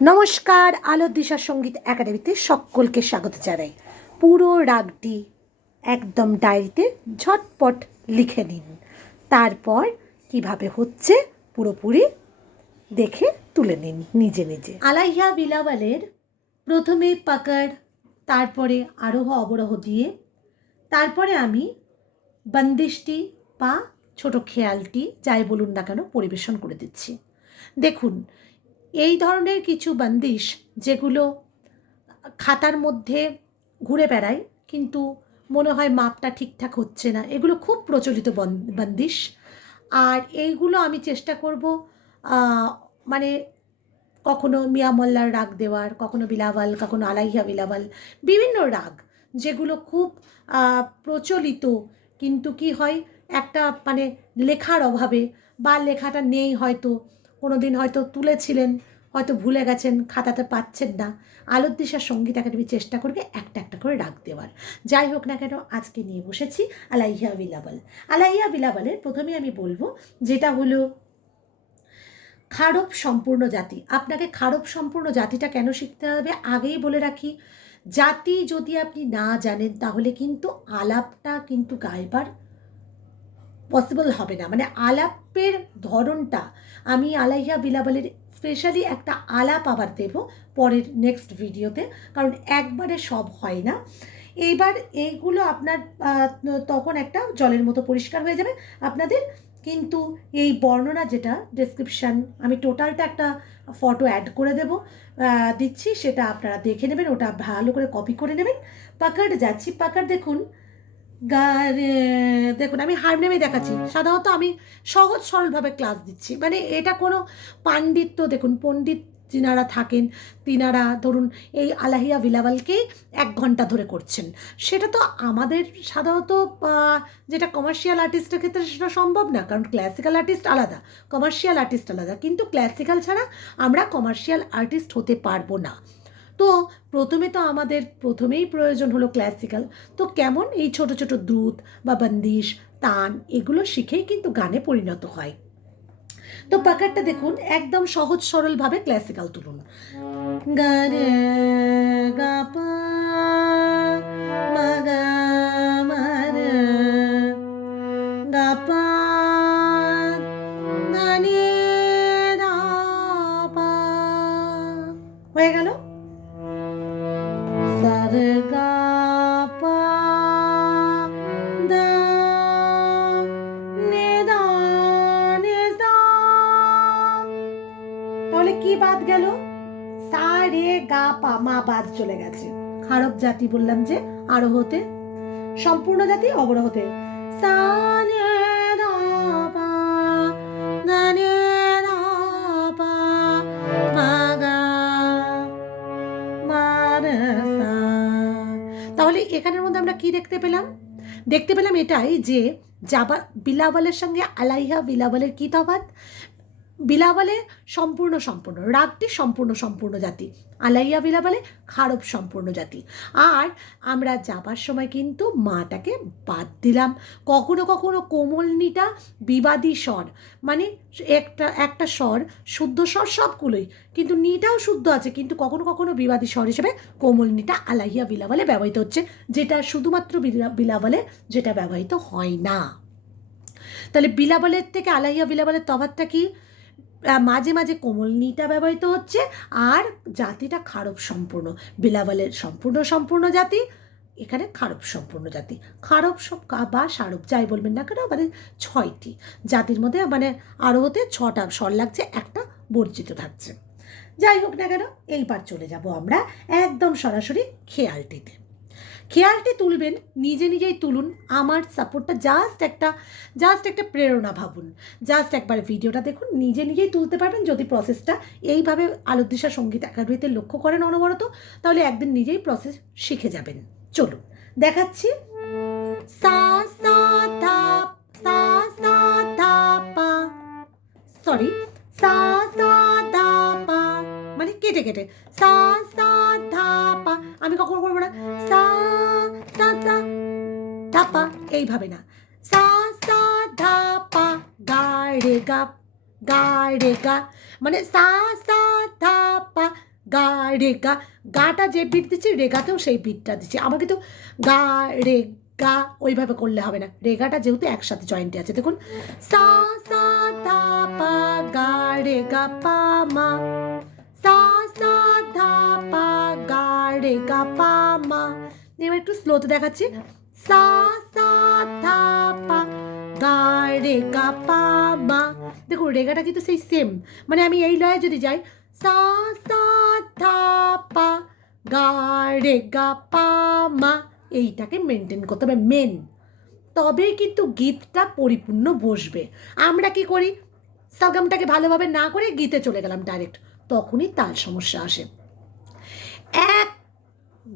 নমস্কার, আলোর দিশা সংগীত একাডেমিতে সকলকে স্বাগত জানাই। পুরো রাগটি একদম ডায়েরিতে ঝটপট লিখে নিন। তারপর কীভাবে হচ্ছে পুরোপুরি দেখে তুলে নিন নিজে নিজে। আলাইহা বিলাবালের প্রথমে পাকার তারপরে আরোহ অবরোহ দিয়ে, তারপরে আমি বন্দিশটি বা ছোট খেয়ালটি, যাই বলুন না কেন, পরিবেশন করে দিচ্ছি। দেখুন এই ধরনের কিছু বন্দিশ যেগুলো খাতার মধ্যে ঘুরে বেড়ায়, কিন্তু মনে হয় মাপটা ঠিকঠাক হচ্ছে না। এগুলো খুব প্রচলিত বন- বন্দিশ। আর এইগুলো আমি চেষ্টা করব মানে কখনো মিয়া মোল্লার রাগ দেওয়ার, কখনো বিলাওয়াল, কখনো আলাইহা বিলাওয়াল, বিভিন্ন রাগ যেগুলো খুব প্রচলিত, কিন্তু কি হয়, একটা মানে লেখার অভাবে বা লেখাটা নেই হয়তো কোনো দিন হয়তো তুলেছিলেন, হয়তো ভুলে গেছেন, খাতাতে পাচ্ছেন না। আলোর দিশার সংগীত একাডেমি চেষ্টা করবে একটা একটা করে রাগ দেওয়ার। যাই হোক না কেন, আজকে নিয়ে বসেছি আলাইহা বিলাবল। আলাইহা বিলাবলের প্রথমে আমি বলব যেটা হলো খারব সম্পূর্ণ জাতি। আপনাকে খারব সম্পূর্ণ জাতিটা কেন শিখতে হবে আগেই বলে রাখি। জাতি যদি আপনি না জানেন, তাহলে কিন্তু আলাপটা কিন্তু গাইবার পসিবল হবে না। মানে আলাপের ধরনটা আমি আলাইহা বিলাবলের স্পেশালি একটা আলাপ আবার দেব পরের নেক্সট ভিডিওতে কারণ একবারে সব হয় না। এইবার এইগুলো আপনার তখন একটা জলের মতো পরিষ্কার হয়ে যাবে। আপনাদের কিন্তু এই বর্ণনা যেটা ডেসক্রিপশান আমি টোটালটা একটা ফটো অ্যাড করে দেব। দিচ্ছি, সেটা আপনারা দেখে নেবেন, ওটা ভালো করে কপি করে নেবেন। পাকার যাচ্ছি পাকার দেখুন। দেখুন, আমি হারমোনিয়ামে দেখাচ্ছি। সাধারণত আমি সহজ সরলভাবে ক্লাস দিচ্ছি। মানে এটা কোনো পাণ্ডিত্য, দেখুন, পণ্ডিত যিনারা থাকেন, তিনারা ধরুন এই আলাহিয়া বিলাওয়ালকেই এক ঘণ্টা ধরে করছেন। সেটা তো আমাদের সাধারণত যেটা কমার্শিয়াল আর্টিস্টের ক্ষেত্রে সেটা সম্ভব না, কারণ ক্লাসিক্যাল আর্টিস্ট আলাদা কমার্শিয়াল আর্টিস্ট আলাদা। কিন্তু ক্লাসিক্যাল ছাড়া আমরা কমার্শিয়াল আর্টিস্ট হতে পারব না। তো প্রথমে তো আমাদের প্রথমেই প্রয়োজন হলো ক্লাসিক্যাল তো কেমন এই ছোট ছোট দ্রুত বা বন্দিশ, তান এগুলো শিখেই কিন্তু গানে পরিণত হয়। তো পাকারটা দেখুন, একদম সহজ সরলভাবে ক্লাসিক্যাল তুলুন। গানে গা পা, মা গা মা গা পা না নি হয়ে গেল? মা বাদ চলে গেছে। খারব জাতি বললাম যে, আরোহতে, সম্পূর্ণ জাতি অবরোহতে। সা রে দা পা দা নে দা পা, মা গা, মা রে সা। তাহলে এখানের মধ্যে আমরা কি দেখতে পেলাম? দেখতে পেলাম এটাই যে, জাবা বিলাওয়ালের সঙ্গে আলাইহা বিলাওয়ালের কী তফাৎ? বিলাওয়ালে সম্পূর্ণ সম্পূর্ণ, রাগটি সম্পূর্ণ সম্পূর্ণ জাতি, আলাইয়া বিলাওয়ালে খারব সম্পূর্ণ জাতি। আর আমরা যাবার সময় কিন্তু মাটাকে বাদ দিলাম। কখনো কখনো কোমলনিটা বিবাদী স্বর মানে একটা একটা স্বর, শুদ্ধ স্বর সবগুলোই, কিন্তু নিটাও শুদ্ধ আছে, কিন্তু কখনো কখনো বিবাদী স্বর হিসেবে কোমলনিটা আলাইয়া বিলাওয়ালে ব্যবহৃত হচ্ছে, যেটা শুধুমাত্র বিলা- বিলাওয়ালে যেটা ব্যবহৃত হয় না। তাহলে বিলাবলের থেকে আলাইয়া বিলাবলের তফাতটা কি? মাঝে মাঝে কোমলনিটা ব্যবহৃত হচ্ছে আর জাতিটা খারব সম্পূর্ণ। বিলাবলের সম্পূর্ণ সম্পূর্ণ জাতি, এখানে খারব সম্পূর্ণ জাতি। খারব সব বা সারব যাই বলবেন না কেন মানে ছয়টি জাতির মধ্যে মানে আরও হতে ছটা স্বর লাগছে, একটা বর্জিত থাকছে। যাই হোক না কেন, এইবার চলে যাব আমরা একদম সরাসরি খেয়ালটিতে। খেয়ালটি তুলবেন, নিজে নিজেই তুলুন, আমার সাপোর্টটা জাস্ট একটা জাস্ট একটা প্রেরণা ভাবুন। জাস্ট একবার ভিডিওটা দেখুন, নিজে নিজেই তুলতে পারবেন, যদি প্রসেসটা এইভাবে আলোদিশা সংগীত একাডেমিতে লক্ষ্য করেন অনবরত, তাহলে একদিন নিজেই প্রসেস শিখে যাবেন। চলুন, দেখাচ্ছি। সা সা সরি সা সা, ধা, পা। মানে কেটে কেটে। সা সা আমি কখনো করব না। সা সা সা ধা পা এইভাবে না। সা সা ধা পা গা রে গা গা রে গা। মানে সা সা ধা পা গা রে গা। গাটা যে বিট দিচ্ছি, রেগাতেও সেই বিটটা দিচ্ছি। আমার কিন্তু গা রে গা ওইভাবে করলে হবে না। রেগাটা যেহেতু একসাথে জয়েন্টে আছে। দেখুন, সা সা ধা পা গা রে গা, পা, মা। রে গা পা মা। এবার একটু স্লোতে দেখাচ্ছি। সা সা, ধা, পা। গা রে গা পা মা। দেখুন রেগাটা কিন্তু সেই সেম মানে আমি এই লয়ে যদি যাই, সা সা, ধা, পা। গা রে গা পা মা। এইটাকে মেনটেন করতে হবে মেন তবেই কিন্তু গীতটা পরিপূর্ণ বসবে। আমরা কি করি? সাগামটাকে ভালোভাবে না করে গীতে চলে গেলাম ডাইরেক্ট তখনই তাল সমস্যা আসে।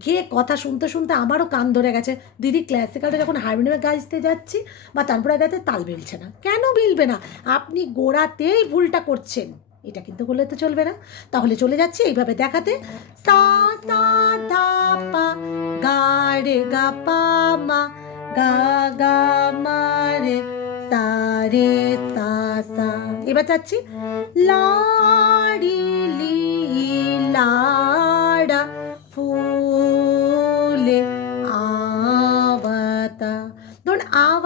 গিয়ে কথা শুনতে শুনতে আমারও কান ধরে গেছে। দিদি ক্লাসিক্যালটা যখন হারমোনিয়ামে গাইতে যাচ্ছি বা তারপরে গাইতে তাল মিলছে না। কেন মিলবে না? আপনি গোড়াতেই ভুলটা করছেন। এটা কিন্তু করলে তো চলবে না। তাহলে চলে যাচ্ছি এইভাবে দেখাতে। সা সা, ধা, পা, গা, রে, গা, পা, মা, গা গা, মা, রে, সা রে, সা সা। এবার যাচ্ছি। লাড়ি লি লাড়া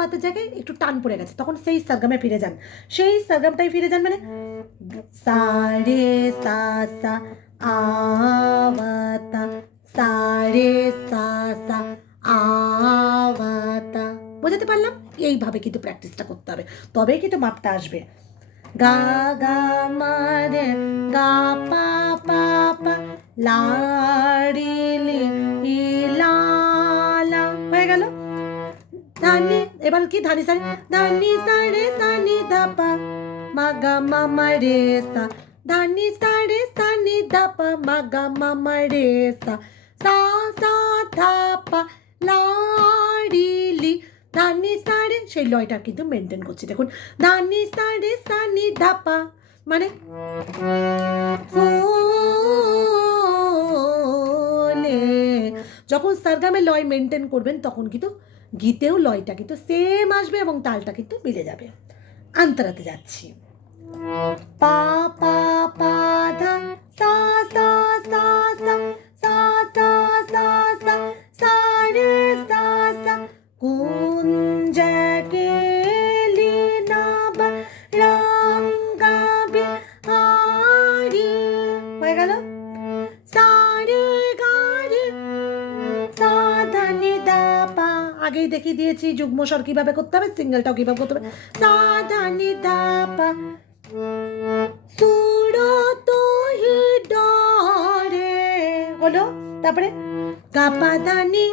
আওয়াতা জায়গায় একটু টান পড়ে গেছে। তখন সেই সরগমে ফিরে যান। সেই সরগমটাই ফিরে যান মানে সা, রে, সা সা আওয়াতা সা, রে, সা সা আওয়াতা বোঝাতে পারলাম? এইভাবে কিন্তু প্র্যাকটিসটা করতে হবে। তবেই কিন্তু মাপটা আসবে। গা গা মারে গা, পা পা পা, লি লা লা। হয়ে গেল? ধানি এবার কি ধানি সারি ধানি সারে সানি ধাপা মাগা মামা মা রে সা। ধানি সা সানি ধাপা মাগা মামা মা রে সা। সা সা, ধাপা লি। ধানি সারে সেই লয়টা কিন্তু মেনটেন করছি, দেখুন। ধানি সারে সানি ধাপা মানে যখন সারগামে লয় মেনটেন করবেন, তখন কিন্তু গীতেও লয়টা কিন্তু সেম আসবে এবং তালটা কিন্তু মিলে যাবে। আন্তরাতে যাচ্ছি। পা পা পা, ধা, সা সা সা সা সা সা সা সা সা, রে, সা সা যুগ্ম স্বর কীভাবে করতে হবে? সিঙ্গেলটাও কীভাবে করতে হবে? সাধানি দাপা। সুরো তো হি ডরে। হলো তারপরে? গাপা ধানি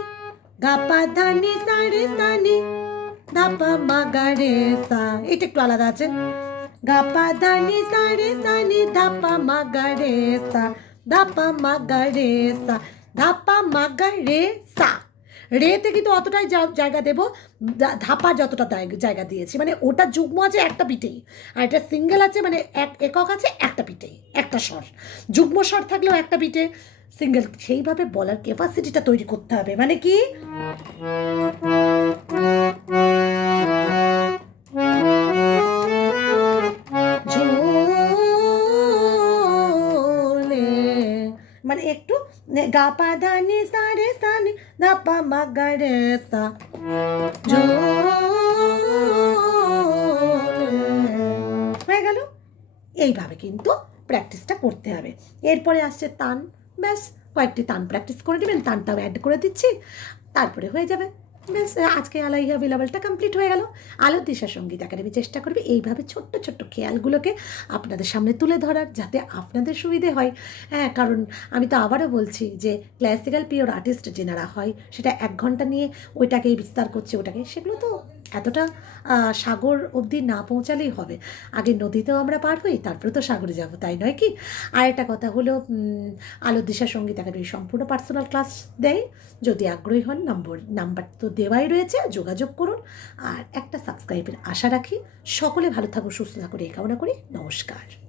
গাপা ধানি সাড়ে সানি। ধাপা মাগারে সা এটা একটু আলাদা আছে। গাপা ধানি সাড়ে সানি ধাপা মাগারে সা ধাপা মাগারে সা ধাপা মাগারে সা রেতে কিন্তু অতটাই জায়গা দেবো ধাপা ধাপার যতটা জায়গা দিয়েছি। মানে ওটা যুগ্ম আছে, একটা পিঠেই। আর এটা সিঙ্গেল আছে মানে এক, একক আছে, একটা পিঠেই, একটা স্বর। যুগ্ম স্বর থাকলেও একটা পিঠে সিঙ্গেল সেইভাবে বলার ক্যাপাসিটিটা তৈরি করতে হবে। মানে কি? একটু গা পা ধানি সারে সানি ধা পা মা গা রে, সা। হয়ে গেল। এইভাবে কিন্তু প্র্যাকটিসটা করতে হবে। এরপরে আসছে তান। ব্যাস, কয়েকটি তান প্র্যাকটিস করে নেবেন, তানটাও অ্যাড করে দিচ্ছি। তারপরে হয়ে যাবে। ব্যাস আজকে আলাইহা বিলাবলটা কমপ্লিট হয়ে গেল। আলোর দিশা সংগীত একাডেমি চেষ্টা করবে এইভাবে ছোট্ট ছোট্ট খেয়ালগুলোকে আপনাদের সামনে তুলে ধরার যাতে আপনাদের সুবিধে হয়। হ্যাঁ কারণ আমি তো আবারও বলছি যে ক্লাসিক্যাল পিওর আর্টিস্ট যেনারা হয়, সেটা এক ঘণ্টা নিয়ে ওইটাকেই বিস্তার করছে ওটাকে সেগুলো তো এতটা সাগর অবধি না পৌঁছালেই হবে। আগে নদীতেও আমরা পার হই, তারপরে তো সাগরে যাব, তাই নয় কি? আর একটা কথা হলো আলোর দিশা সংগীত একাডেমি সম্পূর্ণ পার্সোনাল ক্লাস দেয়। যদি আগ্রহী হন, নম্বর নাম্বার তো দেওয়াই রয়েছে, যোগাযোগ করুন। আর একটা সাবস্ক্রাইবের আশা রাখি, সকলে ভালো থাকুন, সুস্থ থাকুন, এই কামনা করি, নমস্কার।